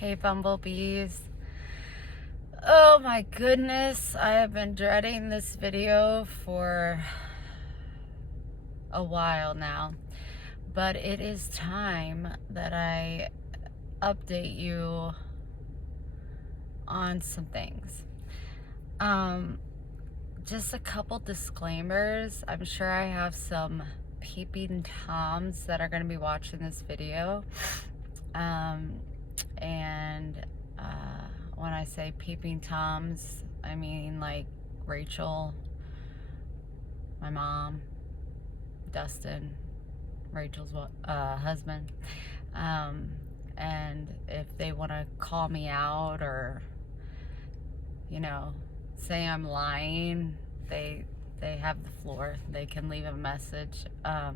Hey, bumblebees. Oh my goodness, I have been dreading this video for a while now, but it is time that I update you on some things. Just a couple disclaimers. I'm sure I have some peeping toms that are going to be watching this video. When I say peeping toms, I mean like Rachel, my mom, Dustin, Rachel's husband. And if they want to call me out or, say I'm lying, they have the floor. They can leave a message. I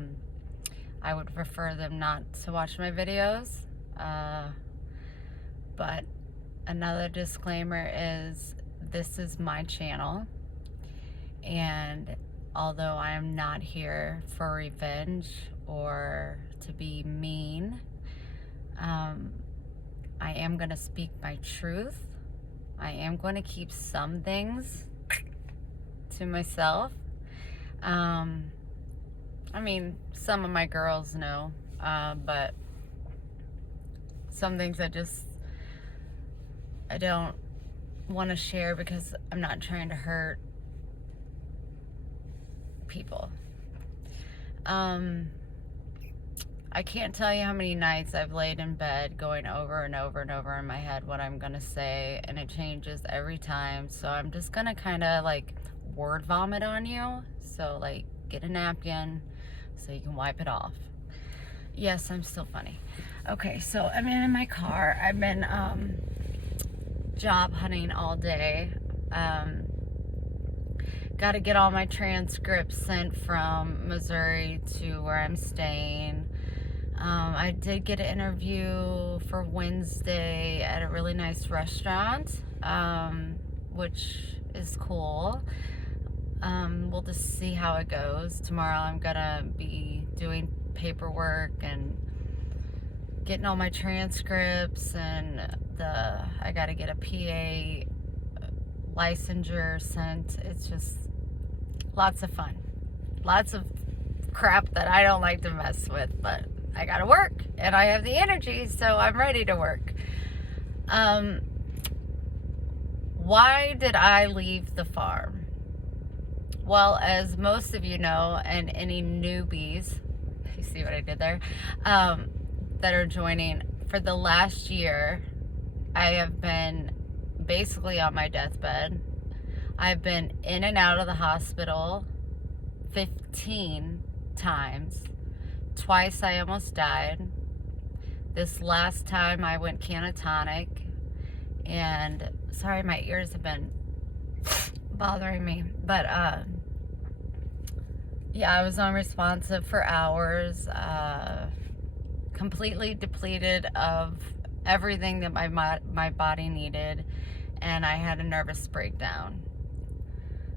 would prefer them not to watch my videos. But another disclaimer is this is my channel, and although I am not here for revenge or to be mean, I am going to speak my truth. I am going to keep some things to myself. Some of my girls know, but some things I don't want to share because I'm not trying to hurt people. I can't tell you how many nights I've laid in bed going over and over and over in my head what I'm gonna say, and it changes every time. So I'm just gonna kind of like word vomit on you. So like get a napkin so you can wipe it off. Yes, I'm still funny. Okay, so I'm in my car. I've been job hunting all day. Got to get all my transcripts sent from Missouri to where I'm staying. I did get an interview for Wednesday at a really nice restaurant, which is cool. We'll just see how it goes. Tomorrow I'm gonna be doing paperwork and getting all my transcripts, and I gotta get a PA licensure sent. It's just lots of fun. Lots of crap that I don't like to mess with, but I gotta work and I have the energy, so I'm ready to work. Why did I leave the farm? Well, as most of you know, and any newbies, you see what I did there, that are joining, for the last year, I have been basically on my deathbed. I've been in and out of the hospital 15 times. Twice I almost died. This last time I went catatonic, and sorry, my ears have been bothering me, but yeah, I was unresponsive for hours, completely depleted of everything that my body needed, and I had a nervous breakdown.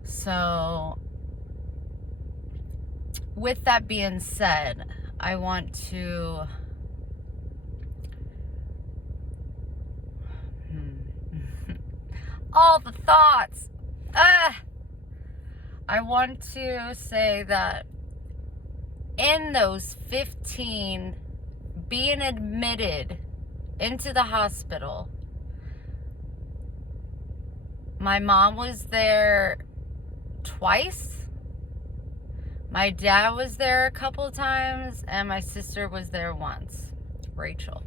So with that being said, I want to all the thoughts. I want to say that in those 15 being admitted into the hospital, my mom was there twice. My dad was there a couple of times, and my sister was there once, Rachel.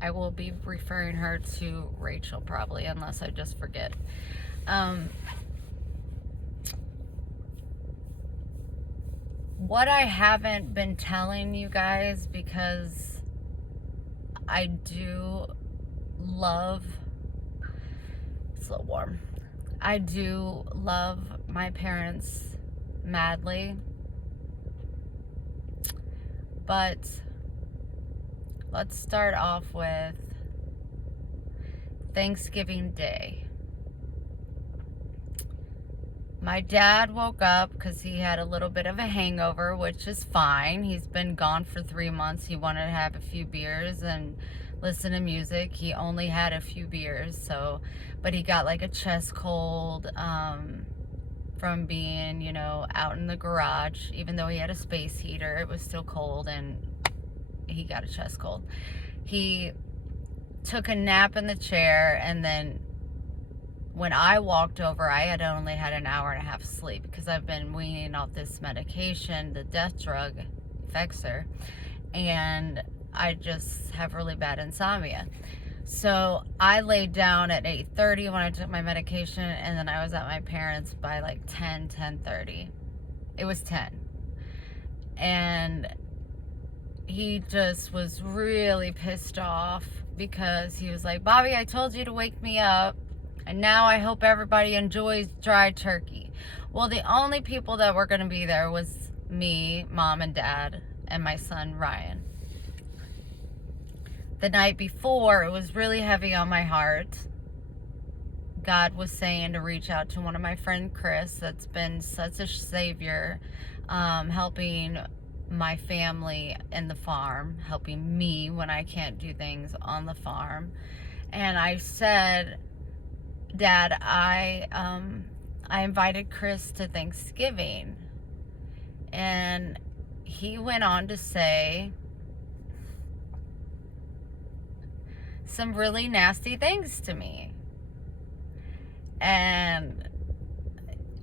I will be referring her to Rachel probably, unless I just forget. What I haven't been telling you guys, because I do love, it's a little warm, I do love my parents madly, but let's start off with Thanksgiving Day. My dad woke up because he had a little bit of a hangover, which is fine. He's been gone for 3 months. He wanted to have a few beers, and listen to music. He only had a few beers, but he got like a chest cold from being, out in the garage. Even though he had a space heater, it was still cold, and he got a chest cold. He took a nap in the chair, and then when I walked over, I had only had an hour and a half sleep because I've been weaning off this medication, the death drug, Effexor, and I just have really bad insomnia. So I laid down at 8:30 when I took my medication, and then I was at my parents' by like 10:30. It was 10. And he just was really pissed off because he was like, Bobby, I told you to wake me up, and now I hope everybody enjoys dry turkey. Well, the only people that were going to be there was me, mom, and dad, and my son, Ryan. The night before, it was really heavy on my heart. God was saying to reach out to one of my friend, Chris, that's been such a savior, helping my family in the farm, helping me when I can't do things on the farm. And I said, Dad, I invited Chris to Thanksgiving. And he went on to say some really nasty things to me. And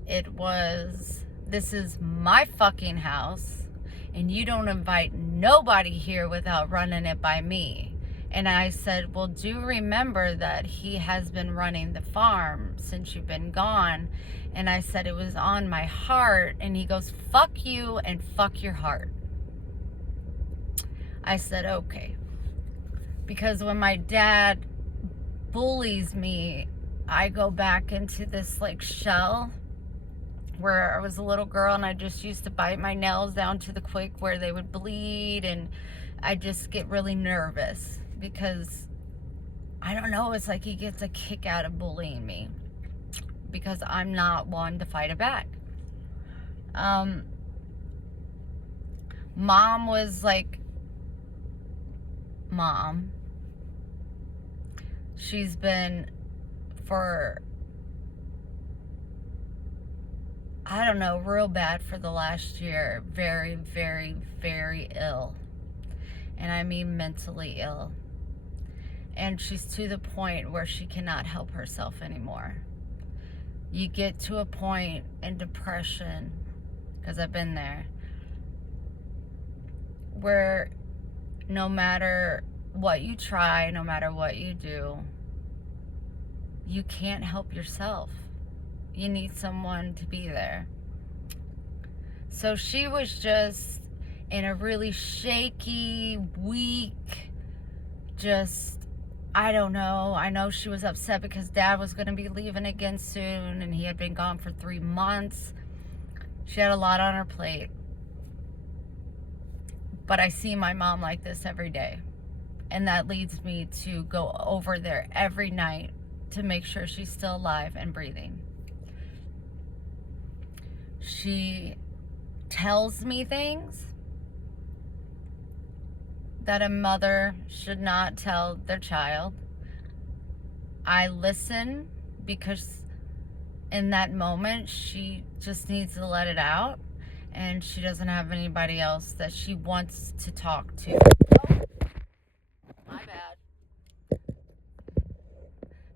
it was, this is my fucking house, and you don't invite nobody here without running it by me. And I said, well, do remember that he has been running the farm since you've been gone. And I said, it was on my heart. And he goes, fuck you and fuck your heart. I said, okay. Because when my dad bullies me, I go back into this like shell where I was a little girl, and I just used to bite my nails down to the quick where they would bleed, and I just get really nervous because I don't know, it's like he gets a kick out of bullying me because I'm not one to fight it back. Mom was like, Mom, she's been for, I don't know, real bad for the last year. Very, very, very ill. And I mean mentally ill. And she's to the point where she cannot help herself anymore. You get to a point in depression, because I've been there, where no matter what you try, no matter what you do, you can't help yourself. You need someone to be there. So she was just in a really shaky, weak, just, I don't know. I know she was upset because Dad was going to be leaving again soon, and he had been gone for 3 months. She had a lot on her plate. But I see my mom like this every day. And that leads me to go over there every night to make sure she's still alive and breathing. She tells me things that a mother should not tell their child. I listen because in that moment she just needs to let it out, and she doesn't have anybody else that she wants to talk to. Oh, my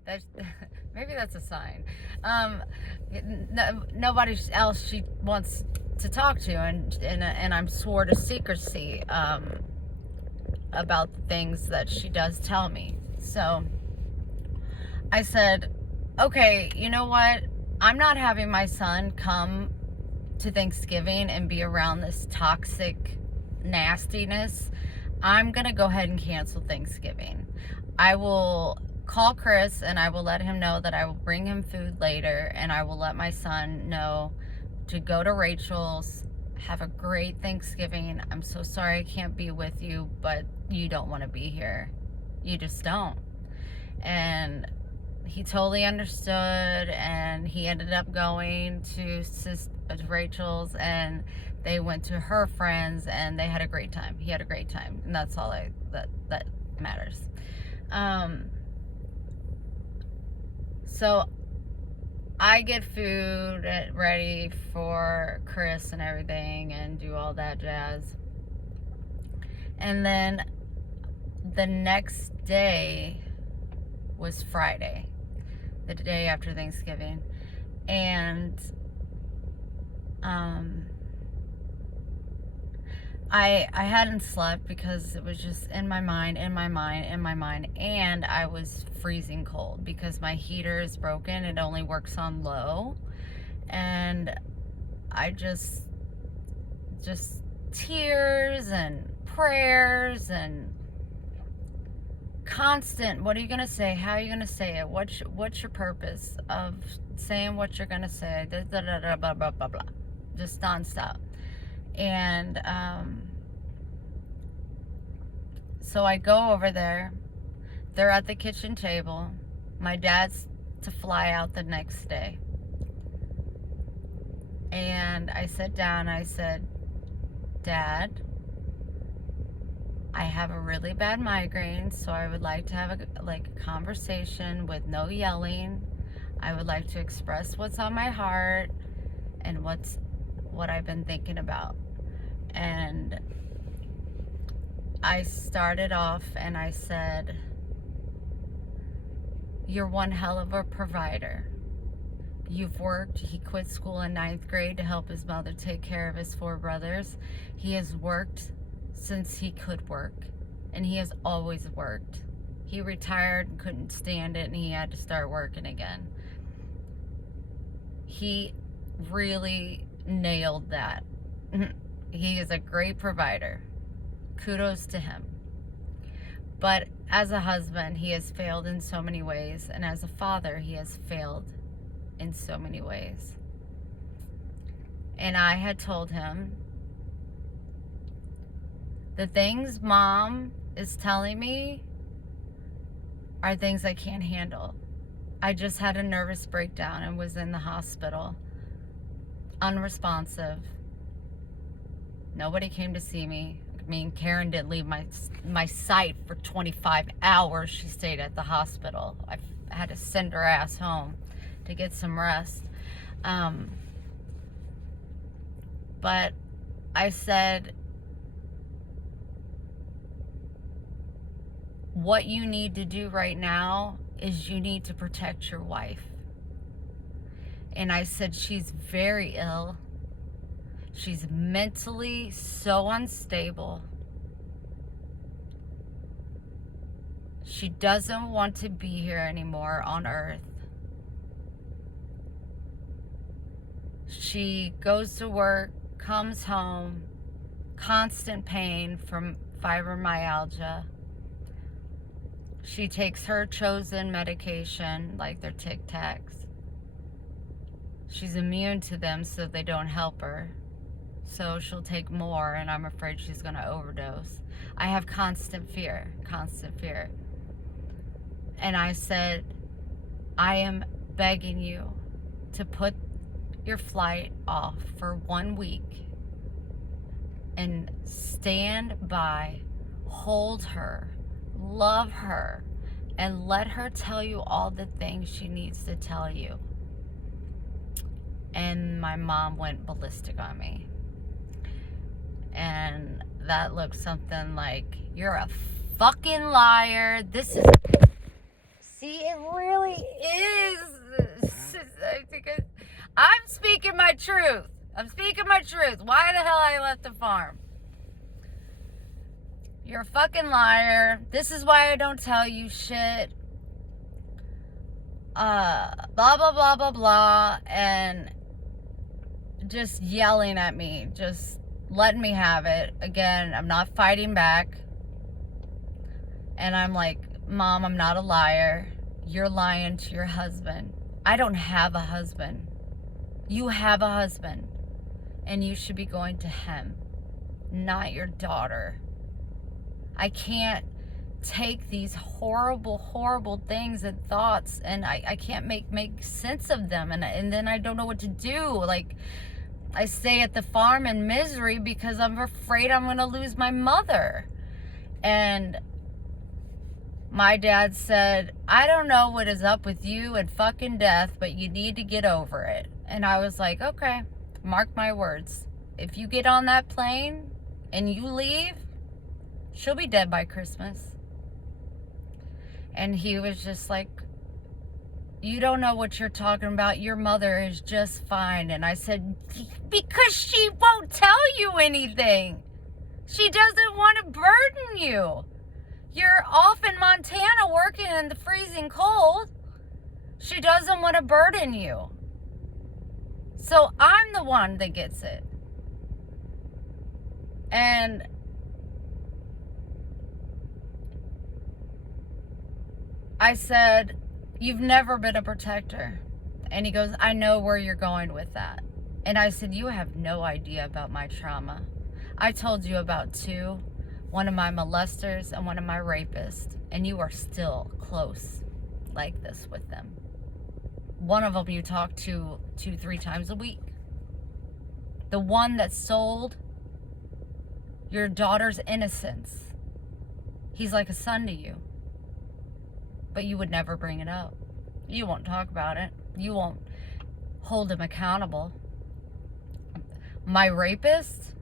bad. Maybe that's a sign. Nobody else she wants to talk to, and I'm swore to secrecy about the things that she does tell me. So I said, okay, you know what? I'm not having my son come to Thanksgiving and be around this toxic nastiness. I'm gonna go ahead and cancel Thanksgiving. I will call Chris and I will let him know that I will bring him food later, and I will let my son know to go to Rachel's. Have a great Thanksgiving. I'm so sorry I can't be with you, but you don't want to be here. You just don't. And he totally understood, and he ended up going to Rachel's, and they went to her friends, and they had a great time. He had a great time, and that's all matters. So I get food ready for Chris and everything and do all that jazz. And then the next day was Friday, the day after Thanksgiving. And I hadn't slept because it was just in my mind, and I was freezing cold because my heater is broken. It only works on low, and I just tears and prayers and constant, what are you gonna say? How are you gonna say it? What's your purpose of saying what you're gonna say? Blah, blah, blah, blah, blah. Just nonstop. And so I go over there. They're at the kitchen table. My dad's to fly out the next day. And I sat down. I said, Dad, I have a really bad migraine, so I would like to have a conversation with no yelling. I would like to express what's on my heart and what I've been thinking about. And I started off and I said, you're one hell of a provider. You've worked. He quit school in 9th grade to help his mother take care of his 4 brothers. He has worked since he could work, and he has always worked. He retired and couldn't stand it, and he had to start working again. He really nailed that. He is a great provider. Kudos to him. But as a husband, he has failed in so many ways, and as a father, he has failed in so many ways. And I had told him, the things Mom is telling me are things I can't handle. I just had a nervous breakdown and was in the hospital, unresponsive. Nobody came to see me. I mean, Karen didn't leave my site for 25 hours. She stayed at the hospital. I had to send her ass home to get some rest. But I said, what you need to do right now is you need to protect your wife. And I said, she's very ill. She's mentally so unstable. She doesn't want to be here anymore on earth. She goes to work, comes home, constant pain from fibromyalgia. She takes her chosen medication, like their Tic Tacs. She's immune to them, so they don't help her. So she'll take more, and I'm afraid she's going to overdose. I have constant fear. And I said, I am begging you to put your flight off for 1 week and stand by, hold her, love her, and let her tell you all the things she needs to tell you. And my mom went ballistic on me. And that looked something like, you're a fucking liar. This is... See, it really is. I'm speaking my truth. Why the hell I left the farm? You're a fucking liar. This is why I don't tell you shit. Blah, blah, blah, blah, blah. And just yelling at me. Just letting me have it. Again, I'm not fighting back. And I'm like, Mom, I'm not a liar. You're lying to your husband. I don't have a husband. You have a husband. And you should be going to him, not your daughter. I can't take these horrible, horrible things and thoughts, and I can't make sense of them. And then I don't know what to do. Like, I stay at the farm in misery because I'm afraid I'm going to lose my mother. And My dad said, I don't know what is up with you and fucking death, but you need to get over it. And I was like, okay, mark my words. If you get on that plane and you leave, she'll be dead by Christmas. And he was just like, you don't know what you're talking about. Your mother is just fine. And I said, because she won't tell you anything. She doesn't want to burden you. You're off in Montana working in the freezing cold. She doesn't want to burden you. So I'm the one that gets it. And I said, you've never been a protector. And he goes, I know where you're going with that. And I said, you have no idea about my trauma. I told you about two, one of my molesters and one of my rapists, and you are still close like this with them. One of them you talk to 2-3 times a week. The one that sold your daughter's innocence, he's like a son to you. But you would never bring it up. You won't talk about it. You won't hold him accountable. My rapist,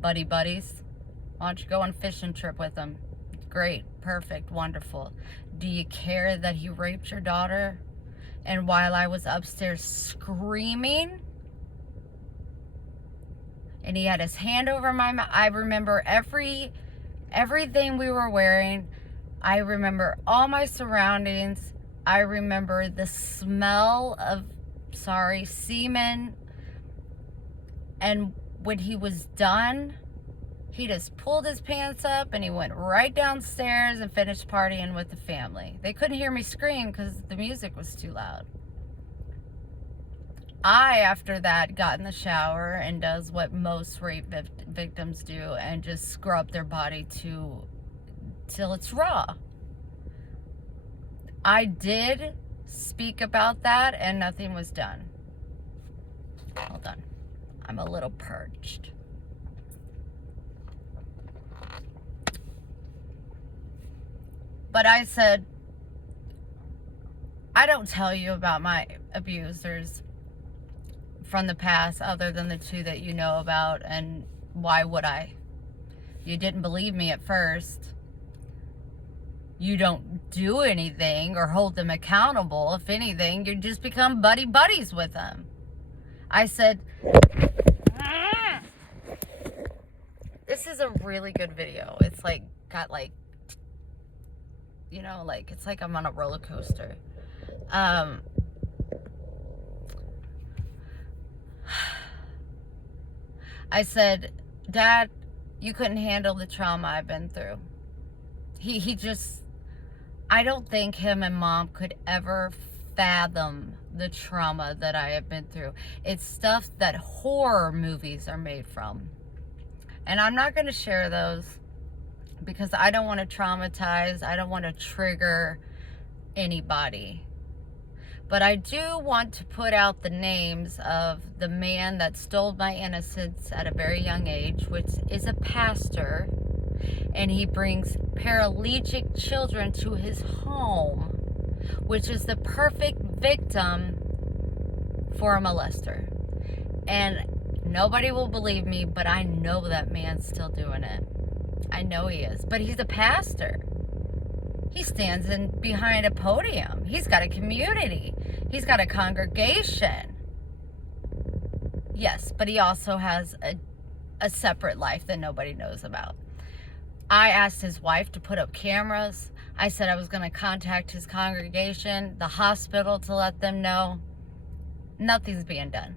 buddies. Why don't you go on a fishing trip with him? Great, perfect, wonderful. Do you care that he raped your daughter? And while I was upstairs screaming, and he had his hand over my mouth, I remember everything we were wearing. I remember all my surroundings. I remember the smell of, semen. And when he was done, he just pulled his pants up and he went right downstairs and finished partying with the family. They couldn't hear me scream because the music was too loud. I, after that, got in the shower and does what most rape victims do and just scrub their body till it's raw. I did speak about that and nothing was done. Hold on. I'm a little purged. But I said, I don't tell you about my abusers from the past other than the two that you know about, and why would I? You didn't believe me at first. You don't do anything or hold them accountable. If anything, you just become buddies with them. I said, this is a really good video. It's like, got like, you know, like, it's like I'm on a roller coaster. I said, Dad, you couldn't handle the trauma I've been through. He just, I don't think him and Mom could ever fathom the trauma that I have been through. It's stuff that horror movies are made from. And I'm not going to share those because I don't want to traumatize. I don't want to trigger anybody. But I do want to put out the names of the man that stole my innocence at a very young age, which is a pastor. And he brings paralytic children to his home, which is the perfect victim for a molester. And nobody will believe me, but I know that man's still doing it. I know he is. But he's a pastor. He stands behind a podium. He's got a community. He's got a congregation. Yes, but he also has a separate life that nobody knows about. I asked his wife to put up cameras. I said I was going to contact his congregation, the hospital, to let them know. Nothing's being done.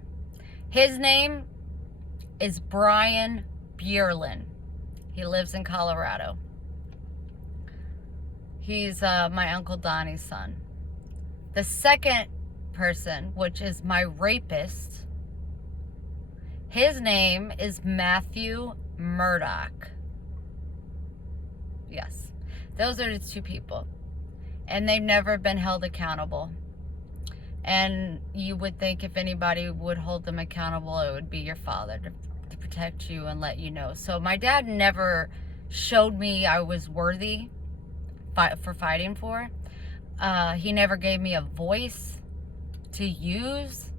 His name is Brian Bierlin. He lives in Colorado. He's my Uncle Donnie's son. The second person, which is my rapist, his name is Matthew Murdoch. Yes, those are the two people. And they've never been held accountable. And you would think if anybody would hold them accountable, it would be your father to protect you and let you know. So my dad never showed me I was worthy for fighting for. He never gave me a voice to use.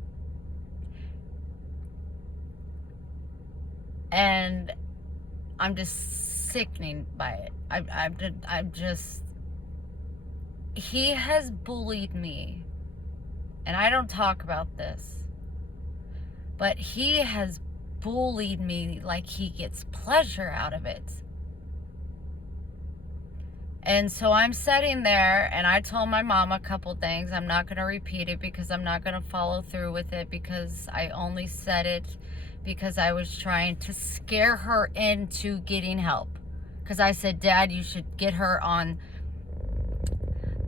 And I'm just sickening by it. I'm just, he has bullied me. And I don't talk about this, but he has bullied me like he gets pleasure out of it. And so I'm sitting there, and I told my mom a couple things. I'm not going to repeat it because I'm not going to follow through with it, because I only said it because I was trying to scare her into getting help. Because I said, Dad, you should get her on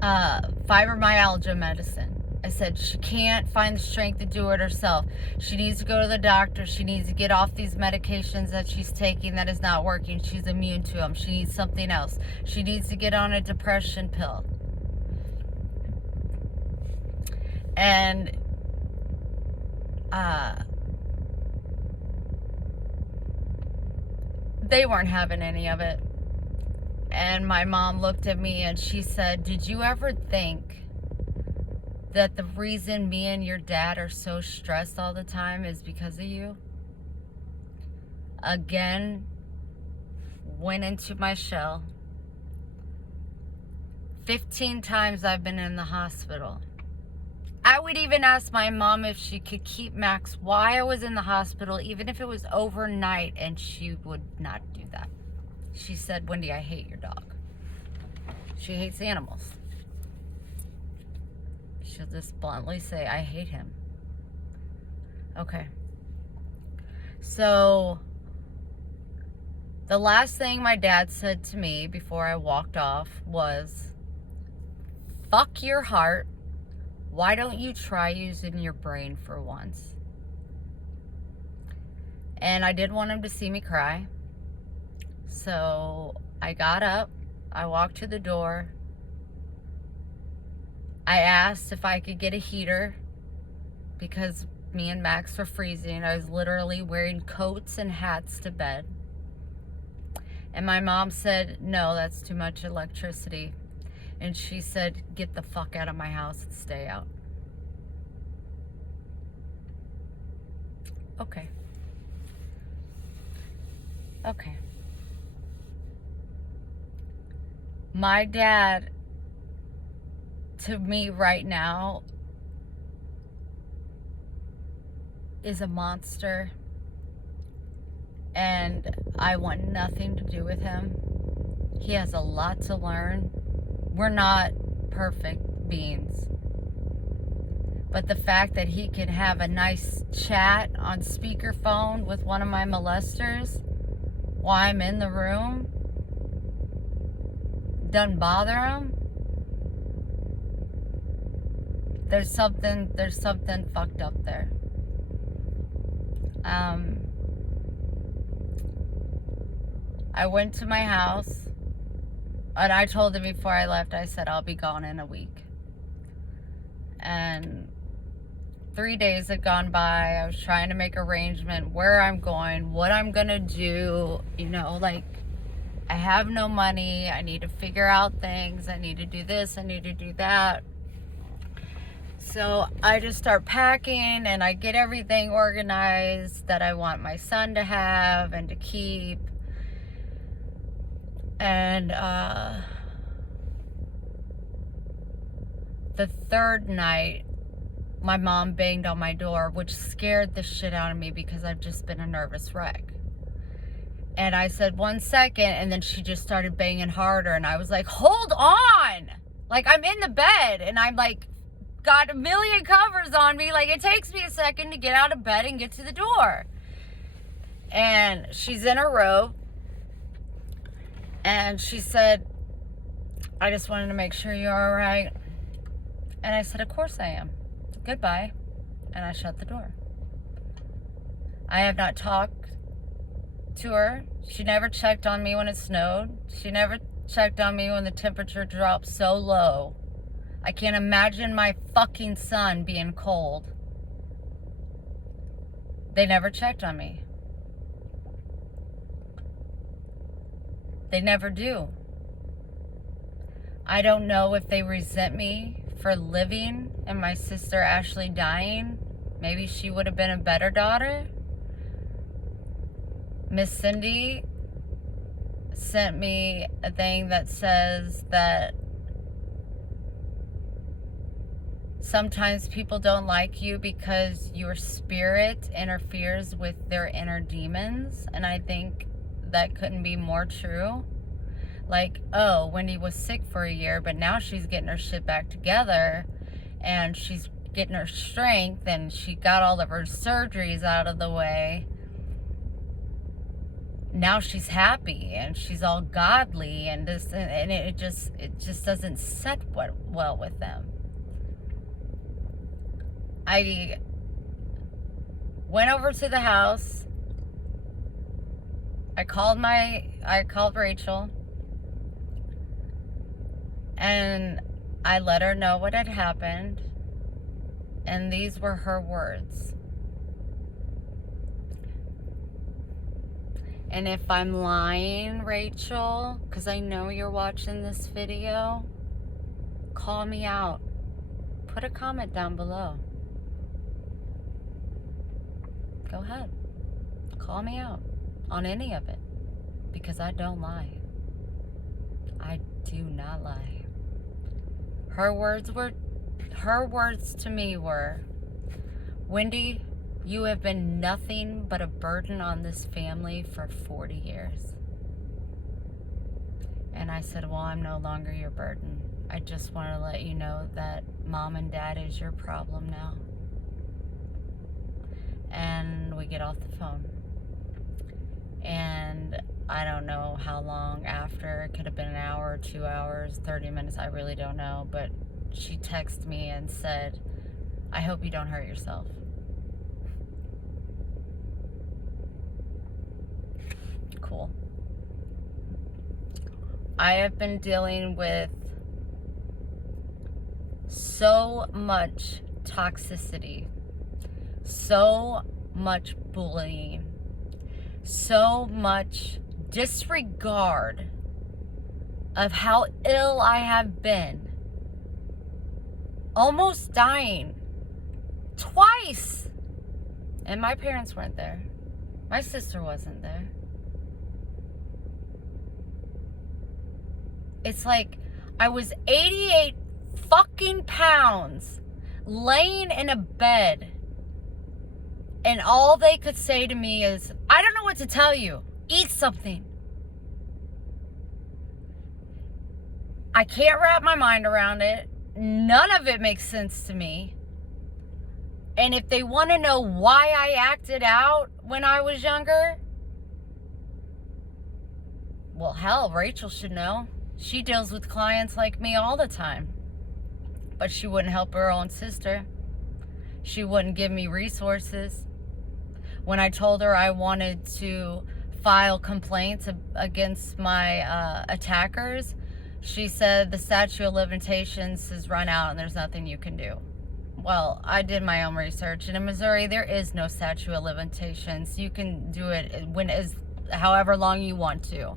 fibromyalgia medicine. I said, she can't find the strength to do it herself. She needs to go to the doctor. She needs to get off these medications that she's taking that is not working. She's immune to them. She needs something else. She needs to get on a depression pill. And they weren't having any of it. And my mom looked at me and she said, did you ever think that the reason me and your dad are so stressed all the time is because of you? Again, went into my shell. 15 times I've been in the hospital. I would even ask my mom if she could keep Max while I was in the hospital, even if it was overnight, and she would not do that. She said, Wendy, I hate your dog. She hates animals. She'll just bluntly say, I hate him. Okay. So, the last thing my dad said to me before I walked off was, fuck your heart. Why don't you try using your brain for once? And I didn't want him to see me cry. So I got up. I walked to the door. I asked if I could get a heater because me and Max were freezing. I was literally wearing coats and hats to bed. And my mom said, no, that's too much electricity. And she said, get the fuck out of my house and stay out. Okay. Okay. My dad, to me right now, is a monster. And I want nothing to do with him. He has a lot to learn. We're not perfect beings. But the fact that he can have a nice chat on speakerphone with one of my molesters while I'm in the room doesn't bother him. There's something fucked up there. I went to my house. And I told him before I left, I said, I'll be gone in a week. And 3 days had gone by. I was trying to make arrangement where I'm going, what I'm going to do. You know, like, I have no money. I need to figure out things. I need to do this. I need to do that. So I just start packing and I get everything organized that I want my son to have and to keep. And the third night, my mom banged on my door, which scared the shit out of me because I've just been a nervous wreck. And I said, 1 second, and then she just started banging harder, and I was like, hold on! Like, I'm in the bed, and I'm like, got a million covers on me. Like, it takes me a second to get out of bed and get to the door. And she's in her robe. And she said, I just wanted to make sure you're all right. And I said, of course I am. Goodbye. And I shut the door. I have not talked to her. She never checked on me when it snowed. She never checked on me when the temperature dropped so low. I can't imagine my fucking son being cold. They never checked on me. They never do. I don't know if they resent me for living and my sister Ashley dying. Maybe she would have been a better daughter. Miss Cindy sent me a thing that says that sometimes people don't like you because your spirit interferes with their inner demons. And I think that couldn't be more true. Like, oh, Wendy was sick for a year, but now she's getting her shit back together and she's getting her strength and she got all of her surgeries out of the way. Now she's happy and she's all godly, and this, and it just doesn't set well with them. I went over to the house. I called Rachel, and I let her know what had happened, and these were her words. And if I'm lying, Rachel, because I know you're watching this video, call me out. Put a comment down below. Go ahead. Call me out on any of it, because I don't lie. I do not lie. Her words to me were, Wendy, you have been nothing but a burden on this family for 40 years. And I said, well, I'm no longer your burden. I just want to let you know that mom and dad is your problem now. And we get off the phone. And I don't know how long after. It could have been an hour, 2 hours, 30 minutes. I really don't know. But she texted me and said, I hope you don't hurt yourself. Cool. I have been dealing with so much toxicity, so much bullying, so much disregard of how ill I have been. Almost dying twice. And my parents weren't there. My sister wasn't there. It's like I was 88 fucking pounds laying in a bed, and all they could say to me is, I don't know what to tell you. Eat something. I can't wrap my mind around it. None of it makes sense to me. And if they want to know why I acted out when I was younger, well, hell, Rachel should know. She deals with clients like me all the time. But she wouldn't help her own sister. She wouldn't give me resources. When I told her I wanted to file complaints against my attackers, she said the statute of limitations has run out and there's nothing you can do. Well, I did my own research, and in Missouri there is no statute of limitations. You can do it however long you want to.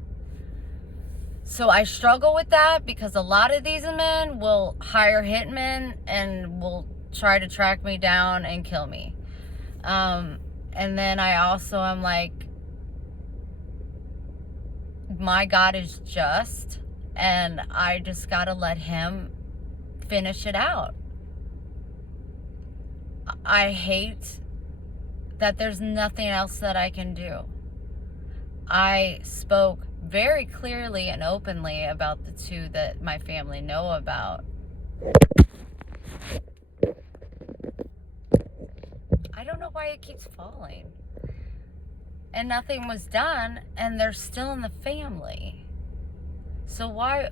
So I struggle with that because a lot of these men will hire hitmen and will try to track me down and kill me. And then I also am like, my God is just, and I just gotta let him finish it out. I hate that there's nothing else that I can do. I spoke very clearly and openly about the two that my family know about. I don't know why it keeps falling. And nothing was done, and they're still in the family. So why?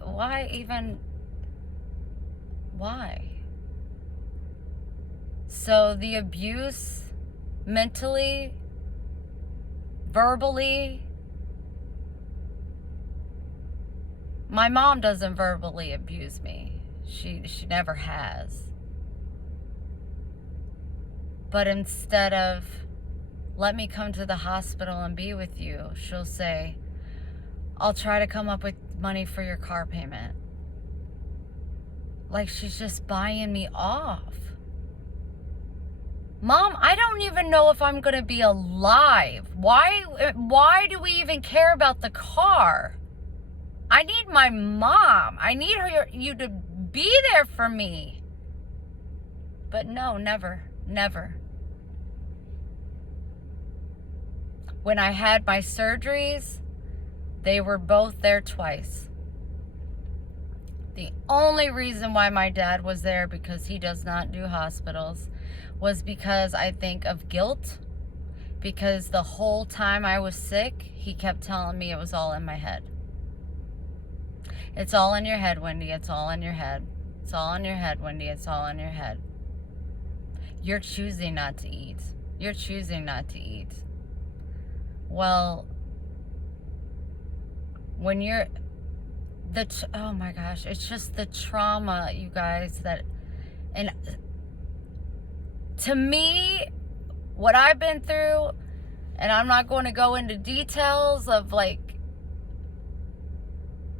So the abuse, mentally, verbally. My mom doesn't verbally abuse me. She never has. But instead of, let me come to the hospital and be with you, she'll say, I'll try to come up with money for your car payment. like she's just buying me off. Mom, I don't even know if I'm going to be alive. Why do we even care about the car? I need my mom. I need you to be there for me. But no, never, never. When I had my surgeries, they were both there twice. The only reason why my dad was there, because he does not do hospitals, was because I think of guilt. Because the whole time I was sick, he kept telling me it was all in my head. It's all in your head, Wendy. It's all in your head. It's all in your head, Wendy. It's all in your head. You're choosing not to eat. You're choosing not to eat. Well, when you're oh my gosh, it's just the trauma, you guys, and to me, what I've been through, and I'm not going to go into details of like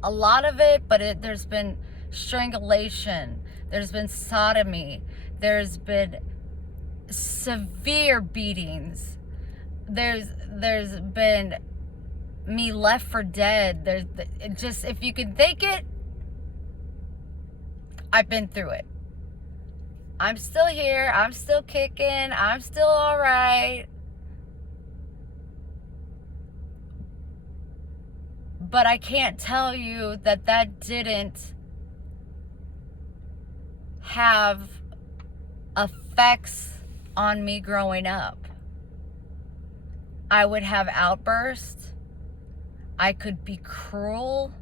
a lot of it, but there's been strangulation, there's been sodomy, there's been severe beatings, there's been me left for dead. There's just, if you can think it, I've been through it. I'm still here. I'm still kicking. I'm still all right. But I can't tell you that didn't have effects on me growing up. I would have outbursts. I could be cruel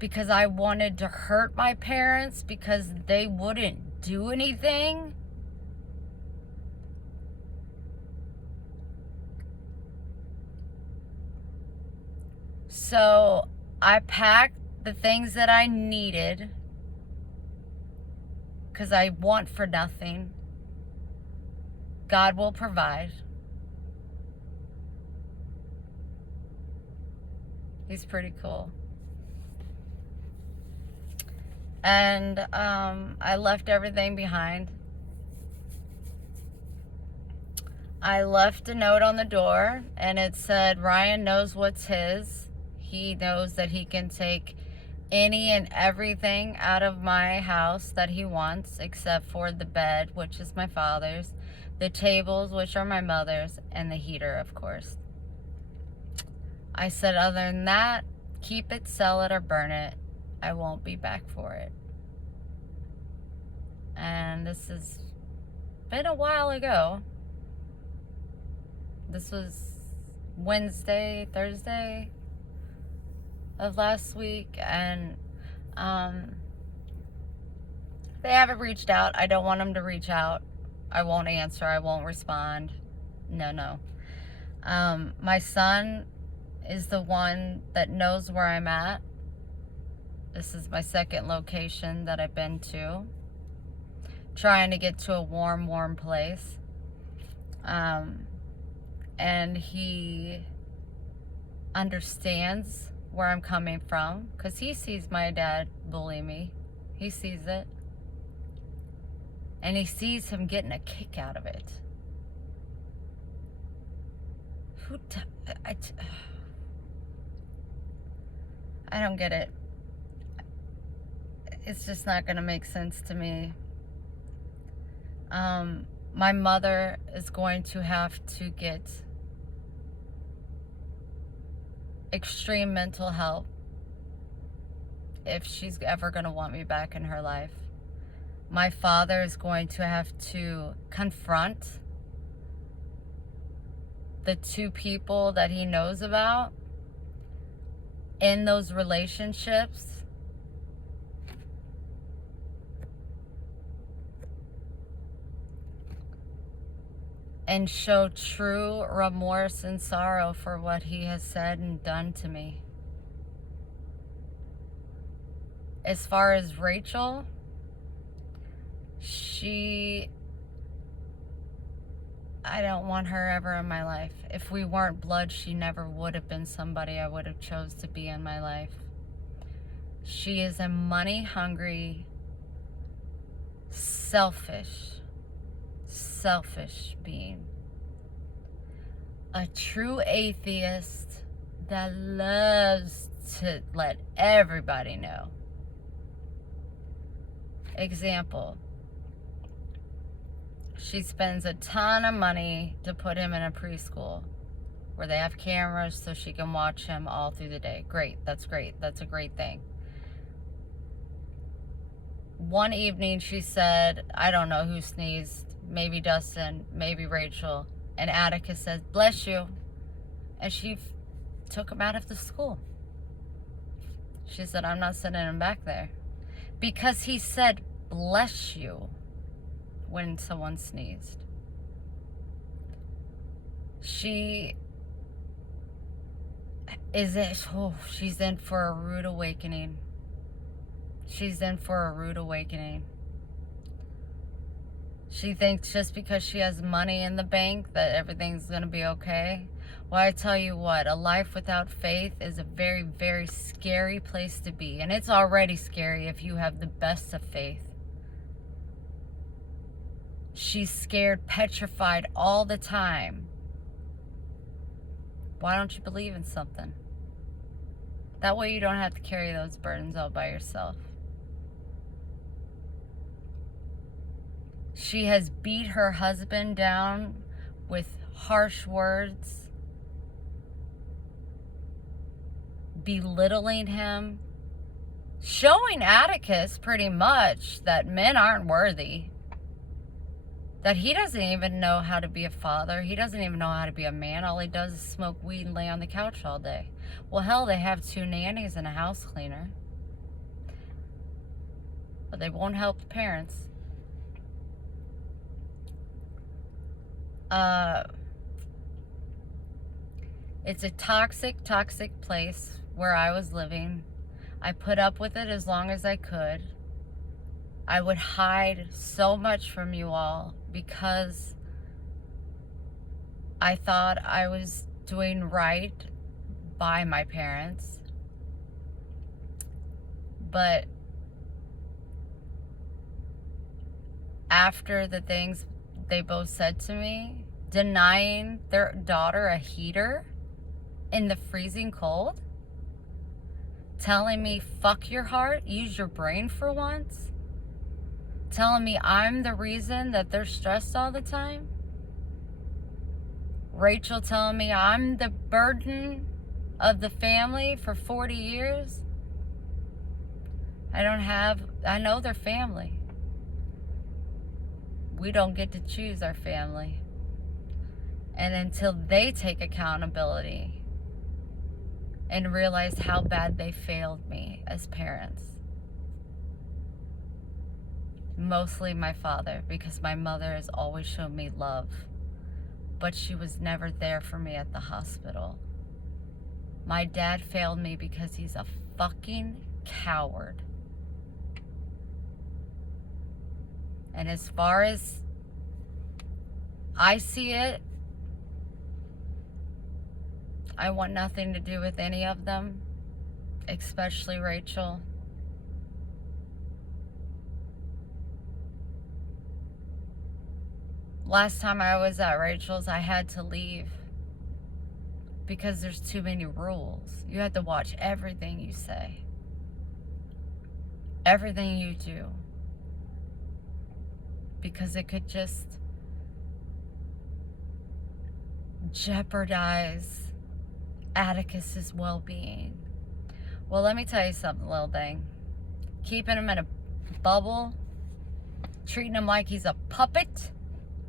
because I wanted to hurt my parents because they wouldn't do anything. So I packed the things that I needed because I want for nothing. God will provide. He's pretty cool. And I left everything behind. I left a note on the door, and it said, Ryan knows what's his. He knows that he can take any and everything out of my house that he wants, except for the bed, which is my father's, the tables, which are my mother's, and the heater, of course. I said, other than that, keep it, sell it, or burn it. I won't be back for it. And this has been a while ago. This was Wednesday, Thursday of last week, and they haven't reached out. I don't want them to reach out. I won't answer. I won't respond. No. My son is the one that knows where I'm at. This is my second location that I've been to. Trying to get to a warm place. And he understands where I'm coming from, because he sees my dad bully me. He sees it. And he sees him getting a kick out of it. I don't get it. It's just not going to make sense to me. My mother is going to have to get extreme mental help if she's ever going to want me back in her life. My father is going to have to confront the two people that he knows about in those relationships and show true remorse and sorrow for what he has said and done to me. As far as Rachel, I don't want her ever in my life. If we weren't blood, she never would have been somebody I would have chose to be in my life. She is a money-hungry, selfish being. A true atheist that loves to let everybody know. Example, she spends a ton of money to put him in a preschool where they have cameras so she can watch him all through the day. Great, that's great. That's a great thing. One evening she said, I don't know who sneezed, maybe Dustin, maybe Rachel, and Atticus said, bless you. And she took him out of the school. She said, I'm not sending him back there. Because he said, bless you, when someone sneezed. She is it. Oh, she's in for a rude awakening. She's in for a rude awakening. She thinks just because she has money in the bank that everything's going to be okay. Well, I tell you what, a life without faith is a very, very scary place to be. And it's already scary if you have the best of faith. She's scared, petrified all the time. Why don't you believe in something? That way you don't have to carry those burdens all by yourself. She has beat her husband down with harsh words, belittling him, showing Atticus pretty much that men aren't worthy, that he doesn't even know how to be a father. He doesn't even know how to be a man. All he does is smoke weed and lay on the couch all day. Well, hell, they have 2 nannies and a house cleaner. But they won't help the parents. It's a toxic place where I was living. I put up with it as long as I could. I would hide so much from you all because I thought I was doing right by my parents. But after the things they both said to me, denying their daughter a heater in the freezing cold, telling me, fuck your heart, use your brain for once, telling me I'm the reason that they're stressed all the time, Rachel telling me I'm the burden of the family for 40 years. I know their family. We don't get to choose our family. And until they take accountability and realize how bad they failed me as parents. Mostly my father, because my mother has always shown me love, but she was never there for me at the hospital. My dad failed me because he's a fucking coward. And as far as I see it, I want nothing to do with any of them, especially Rachel. Last time I was at Rachel's, I had to leave because there's too many rules. You have to watch everything you say, everything you do, because it could just jeopardize Atticus's well-being. Well, let me tell you something, little thing. Keeping him in a bubble, treating him like he's a puppet.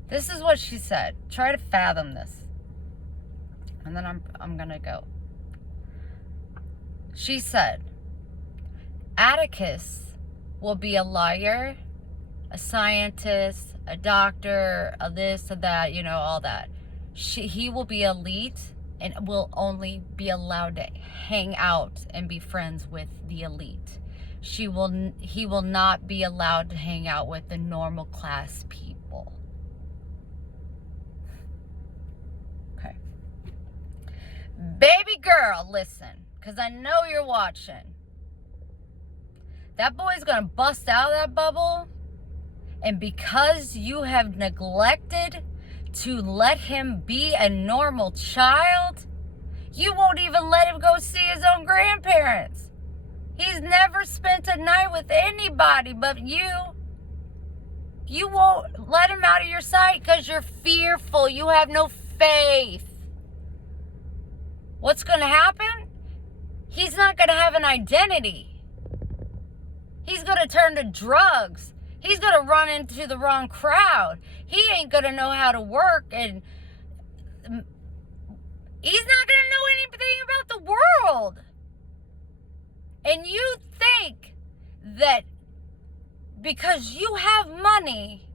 This is what she said. Try to fathom this. And then I'm gonna go. She said, Atticus will be a liar, a scientist, a doctor, a this, a that, all that. He will be elite and will only be allowed to hang out and be friends with the elite. He will not be allowed to hang out with the normal class people. Okay. Baby girl, listen, because I know you're watching. That boy's gonna bust out of that bubble And because you have neglected to let him be a normal child, you won't even let him go see his own grandparents. He's never spent a night with anybody but you. You won't let him out of your sight because you're fearful. You have no faith. What's going to happen? He's not going to have an identity. He's going to turn to drugs. He's going to run into the wrong crowd. He ain't going to know how to work, and he's not going to know anything about the world. And you think that because you have money,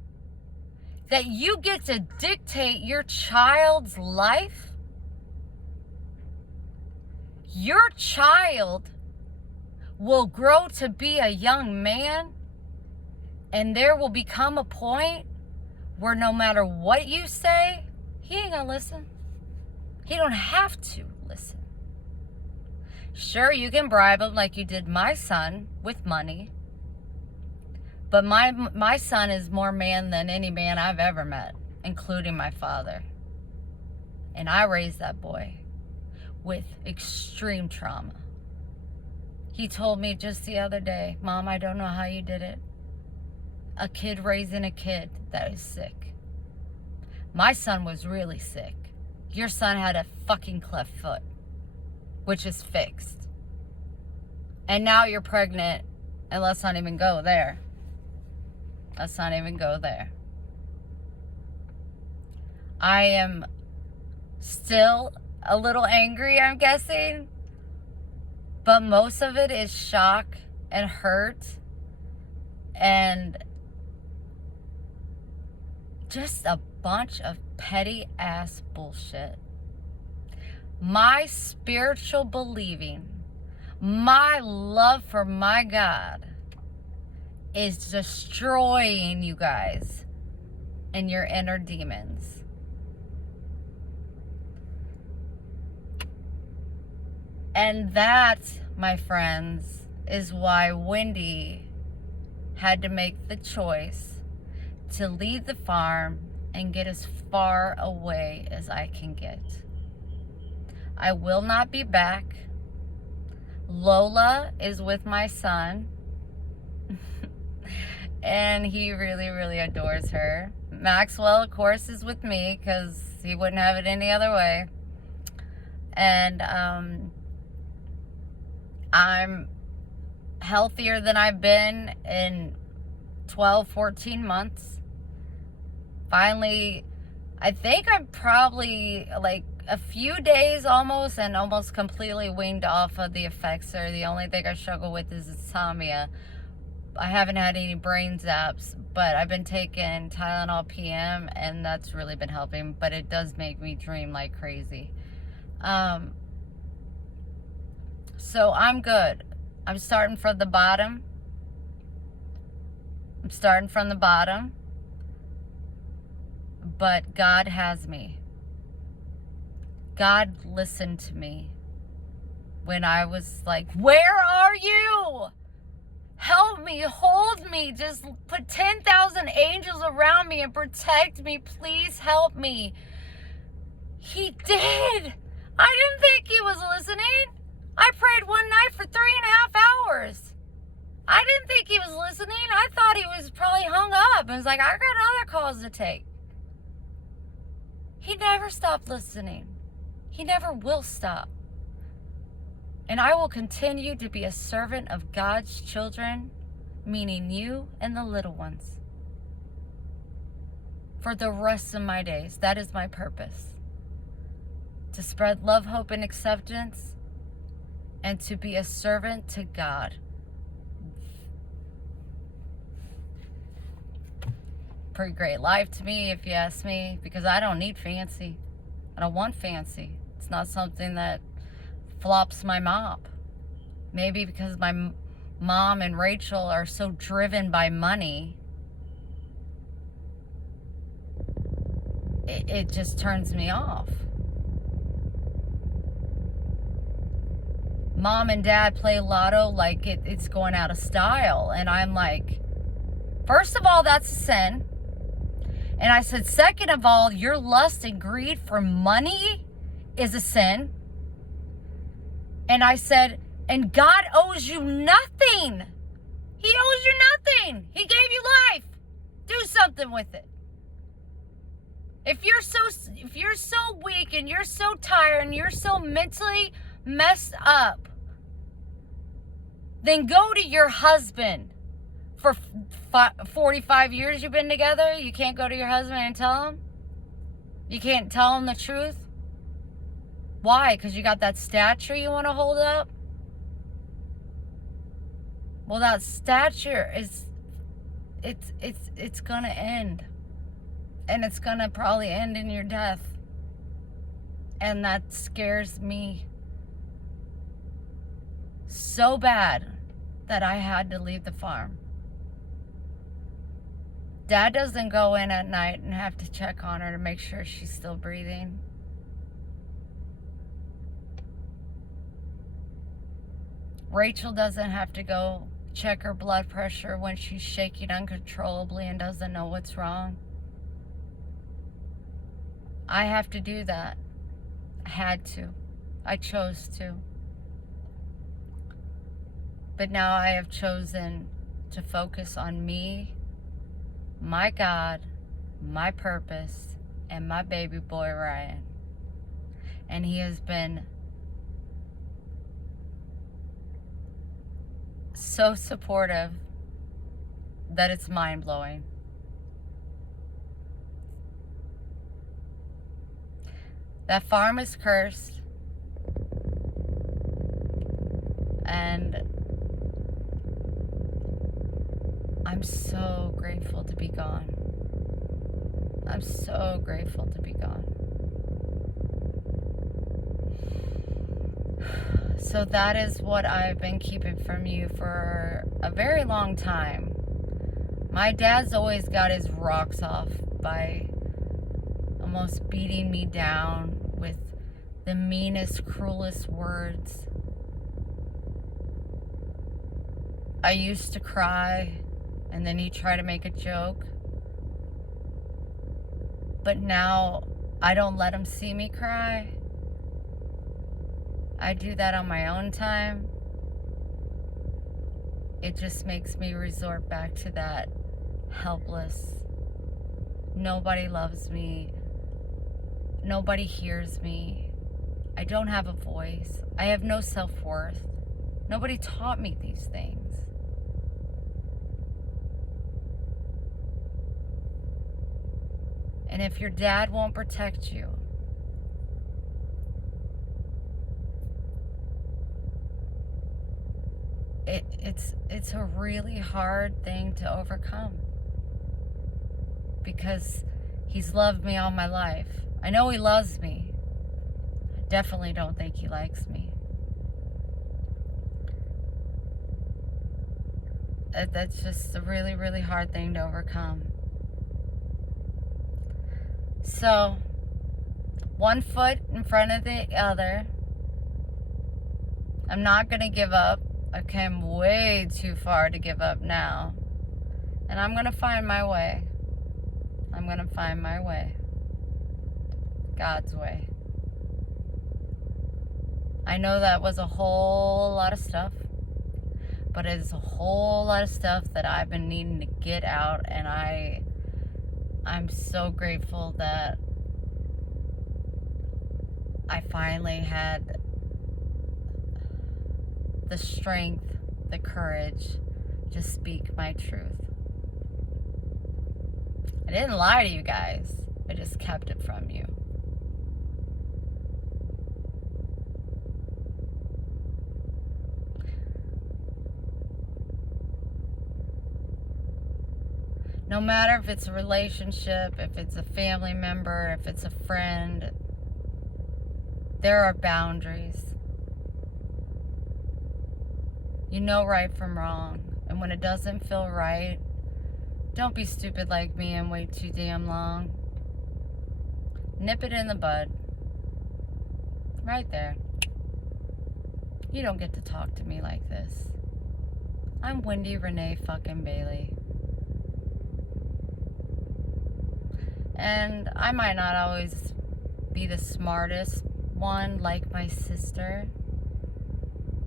that you get to dictate your child's life? Your child will grow to be a young man, and there will become a point where no matter what you say, he ain't gonna listen. He don't have to listen. Sure, you can bribe him like you did my son with money, but my son is more man than any man I've ever met, including my father. And I raised that boy with extreme trauma. He told me just the other day, Mom, I don't know how you did it. A kid raising a kid that is sick. My son was really sick. Your son had a fucking cleft foot, which is fixed. And now you're pregnant, and let's not even go there. Let's not even go there. I am still a little angry, I'm guessing, but most of it is shock and hurt and just a bunch of petty ass bullshit. My spiritual believing, my love for my God is destroying you guys and your inner demons. And that, my friends, is why Wendy had to make the choice to leave the farm and get as far away as I can get. I will not be back. Lola is with my son. And he really, really adores her. Maxwell, of course, is with me because he wouldn't have it any other way. And I'm healthier than I've been in 12, 14 months. Finally, I think I'm probably like a few days almost completely weaned off of the effects. Or the only thing I struggle with is insomnia. I haven't had any brain zaps, but I've been taking Tylenol PM, and that's really been helping, but it does make me dream like crazy. So I'm good. I'm starting from the bottom. But God has me. God listened to me when I was like, where are you? Help me, hold me, just put 10,000 angels around me and protect me. Please help me. He did. I didn't think he was listening. I prayed one night for 3.5 hours. I didn't think he was listening. I thought he was probably hung up and was like, I got other calls to take. He never stopped listening. He never will stop. And I will continue to be a servant of God's children, meaning you and the little ones, for the rest of my days. That is my purpose. To spread love, hope, and acceptance, and to be a servant to God. Pretty great life to me, if you ask me, because I don't need fancy. I don't want fancy. It's not something that flops my mop. Maybe because my mom and Rachel are so driven by money, it just turns me off. Mom and Dad play lotto like it's going out of style, and I'm like, First of all, that's a sin. And I said, second of all, your lust and greed for money is a sin. And I said, and God owes you nothing. He owes you nothing. He gave you life. Do something with it. If you're so weak and you're so tired and you're so mentally messed up, then go to your husband. For 45 years you've been together, you can't go to your husband and tell him? You can't tell him the truth? Why? Because you got that stature you want to hold up? Well, that stature it's gonna end. And it's gonna probably end in your death. And that scares me so bad that I had to leave the farm. Dad doesn't go in at night and have to check on her to make sure she's still breathing. Rachel doesn't have to go check her blood pressure when she's shaking uncontrollably and doesn't know what's wrong. I have to do that. I had to. I chose to. But now I have chosen to focus on me, my God, my purpose, and my baby boy Ryan. And he has been so supportive that it's mind-blowing. That farm is cursed. And I'm so grateful to be gone. I'm so grateful to be gone. So that is what I've been keeping from you for a very long time. My dad's always got his rocks off by almost beating me down with the meanest, cruelest words. I used to cry, and then he'd try to make a joke. But now I don't let him see me cry. I do that on my own time. It just makes me resort back to that helpless. Nobody loves me. Nobody hears me. I don't have a voice. I have no self-worth. Nobody taught me these things. And if your dad won't protect you, it's a really hard thing to overcome, because he's loved me all my life. I know he loves me. I definitely don't think he likes me. That's just a really, really hard thing to overcome. So, one foot in front of the other. I'm not going to give up. I've come way too far to give up now. And I'm going to find my way. I'm going to find my way. God's way. I know that was a whole lot of stuff. But it's a whole lot of stuff that I've been needing to get out. And I'm so grateful that I finally had the strength, the courage to speak my truth. I didn't lie to you guys. I just kept it from you. No matter if it's a relationship, if it's a family member, if it's a friend, there are boundaries. You know right from wrong. And when it doesn't feel right, don't be stupid like me and wait too damn long. Nip it in the bud. Right there. You don't get to talk to me like this. I'm Wendy Renee fucking Bailey. And I might not always be the smartest one like my sister,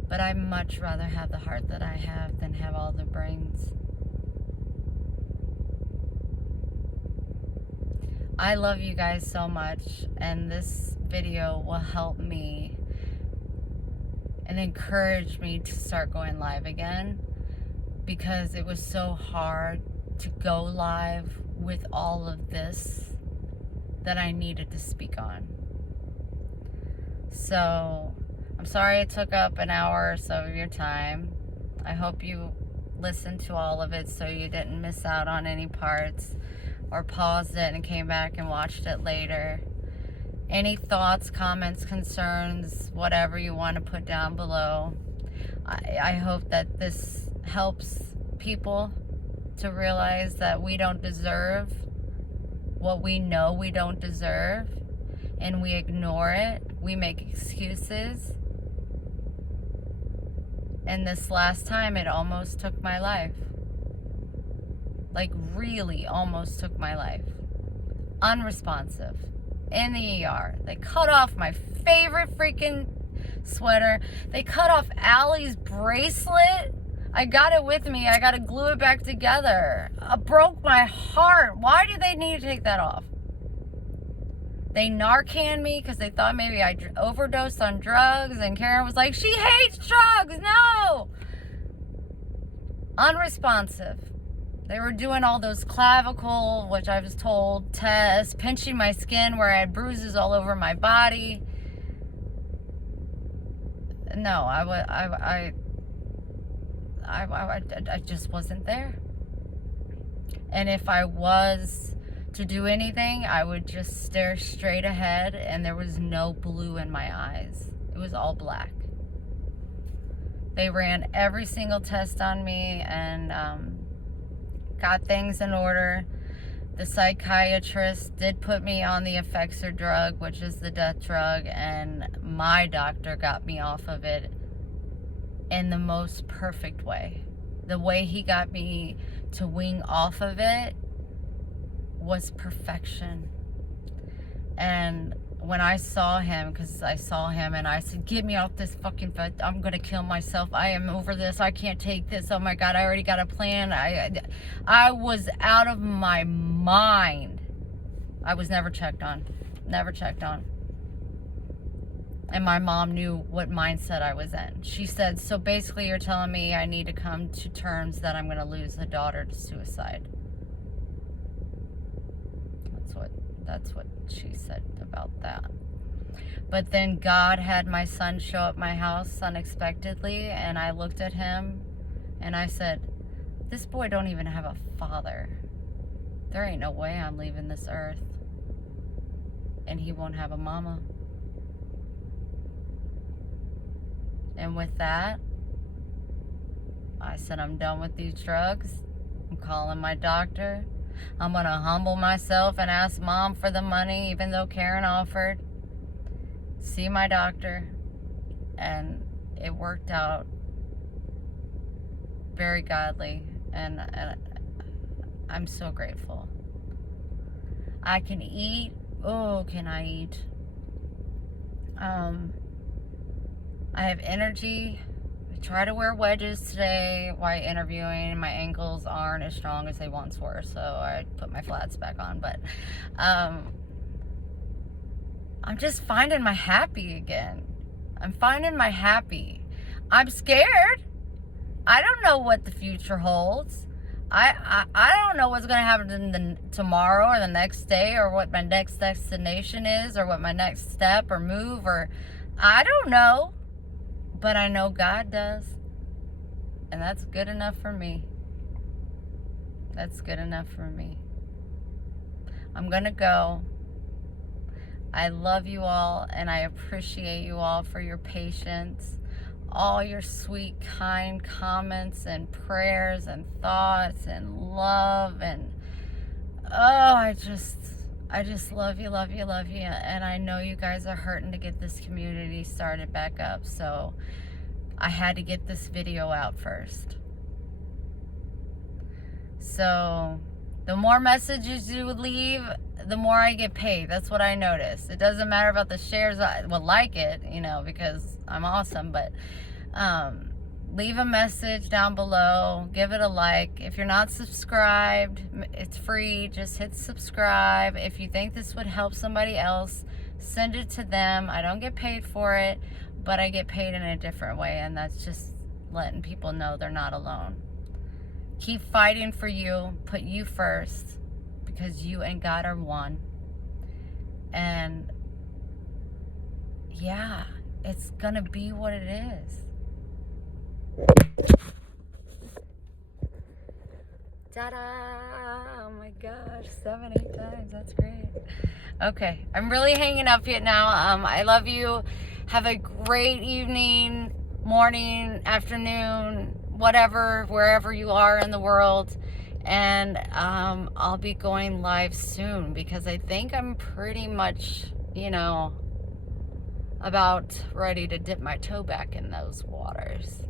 but I'd much rather have the heart that I have than have all the brains. I love you guys so much, and this video will help me and encourage me to start going live again, because it was so hard to go live with all of this that I needed to speak on. So I'm sorry it took up an hour or so of your time. I hope you listened to all of it so you didn't miss out on any parts, or paused it and came back and watched it later. Any thoughts, comments, concerns, whatever you want to put down below. I hope that this helps people to realize that we don't deserve what we know we don't deserve, and we ignore it. We make excuses. And this last time, it almost took my life. Like, really almost took my life. Unresponsive. In the ER. They cut off my favorite freaking sweater. They cut off Allie's bracelet. I got it with me. I got to glue it back together. It broke my heart. Why do they need to take that off? They Narcan me because they thought maybe I overdosed on drugs. And Karen was like, she hates drugs. No. Unresponsive. They were doing all those clavicle, which I was told, tests, pinching my skin where I had bruises all over my body. No, I just wasn't there. And if I was to do anything, I would just stare straight ahead, and there was no blue in my eyes. It was all black. They ran every single test on me and got things in order. The psychiatrist did put me on the Effexor drug, which is the death drug, and my doctor got me off of it in the most perfect way. The way he got me to wean off of it was perfection. And when I saw him, because I saw him and I said, get me off this fucking bed. I'm going to kill myself. I am over this. I can't take this. Oh my God, I already got a plan. I was out of my mind. I was never checked on. Never checked on. And my mom knew what mindset I was in. She said, so basically you're telling me I need to come to terms that I'm going to lose a daughter to suicide. That's what she said about that. But then God had my son show up at my house unexpectedly, and I looked at him and I said, this boy don't even have a father. There ain't no way I'm leaving this earth and he won't have a mama. And with that, I said, I'm done with these drugs. I'm calling my doctor. I'm going to humble myself and ask Mom for the money, even though Karen offered. See my doctor. And it worked out very godly. And I'm so grateful. I can eat. Oh, can I eat? I have energy. I try to wear wedges today while interviewing. My ankles aren't as strong as they once were, so I put my flats back on. But I'm just finding my happy again. I'm finding my happy. I'm scared. I don't know what the future holds. I don't know what's going to happen tomorrow or the next day, or what my next destination is, or what my next step or move, or I don't know. But I know God does. And that's good enough for me. That's good enough for me. I'm going to go. I love you all, and I appreciate you all for your patience, all your sweet, kind comments and prayers and thoughts and love. And I just love you, love you, love you. And I know you guys are hurting to get this community started back up. So I had to get this video out first. So The more messages you leave, the more I get paid. That's what I noticed. It doesn't matter about the shares. I will like it, you know, because I'm awesome. But leave a message down below. Give it a like. If you're not subscribed, it's free. Just hit subscribe. If you think this would help somebody else, send it to them. I don't get paid for it, but I get paid in a different way, and that's just letting people know they're not alone. Keep fighting for you. Put you first, because you and God are one. And yeah, it's gonna be what it is. Ta-da! Oh my gosh, 7, 8 times. That's great. Okay, I'm really hanging up here now. I love you. Have a great evening, morning, afternoon, whatever, wherever you are in the world. And I'll be going live soon, because I think I'm pretty much, you know, about ready to dip my toe back in those waters.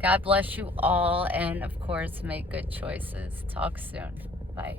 God bless you all, and of course, make good choices. Talk soon. Bye.